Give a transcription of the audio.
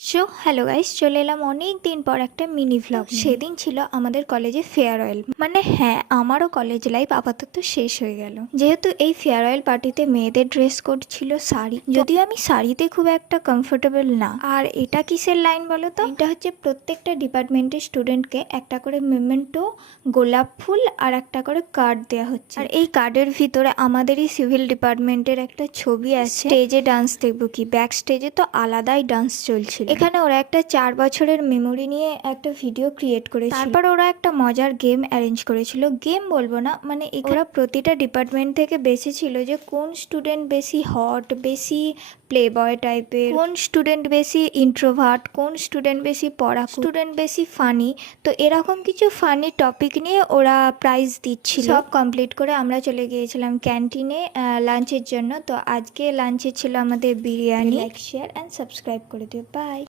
So hello guys, চলে এলাম অনেক দিন পর একটা মিনি ভ্লগ। সেদিন ছিল আমাদের কলেজে ফেয়ারওয়েল, মানে হ্যাঁ, আমারও কলেজ লাইফ আপাতত শেষ হয়ে গেল। যেহেতু এই ফেয়ারওয়েল পার্টিতে মেয়েদের ড্রেস কোড ছিল শাড়ি, যদিও আমি শাড়িতে খুব একটা কমফোর্টেবল না। আর এটা কিসের লাইন বলো তো? এটা হচ্ছে প্রত্যেকটা ডিপার্টমেন্টের স্টুডেন্টকে একটা করে মেমেন্টো, গোলাপ ফুল আর একটা করে কার্ড দেওয়া হচ্ছে। আর এই কার্ডের ভিতরে আমাদেরই সিভিল ডিপার্টমেন্টের একটা ছবি আছে। স্টেজে ডান্স দেখবো কি, ব্যাক স্টেজে তো আলাদাই ডান্স চলছিল। এখানে ওরা একটা 4 বছরের মেমোরি নিয়ে একটা ভিডিও ক্রিয়েট করেছিল। তারপর ওরা একটা মজার গেম অ্যারেঞ্জ করেছিল। গেম বলবো না, মানে ওরা প্রতিটা ডিপার্টমেন্ট থেকে বেছেছিল যে কোন স্টুডেন্ট বেশি হট, বেশি প্লে বয় টাইপের, কোন স্টুডেন্ট বেশি ইন্ট্রোভার্ট, কোন স্টুডেন্ট বেশি পড়াকু, স্টুডেন্ট বেশি ফানি। তো এরকম কিছু ফানি টপিক নিয়ে ওরা প্রাইজ দিচ্ছিল। সব কমপ্লিট করে আমরা চলে গিয়েছিলাম ক্যান্টিনে লাঞ্চের জন্য। তো আজকে লাঞ্চে ছিল আমাদের biryani. Like, share and subscribe করে দিও। বাই।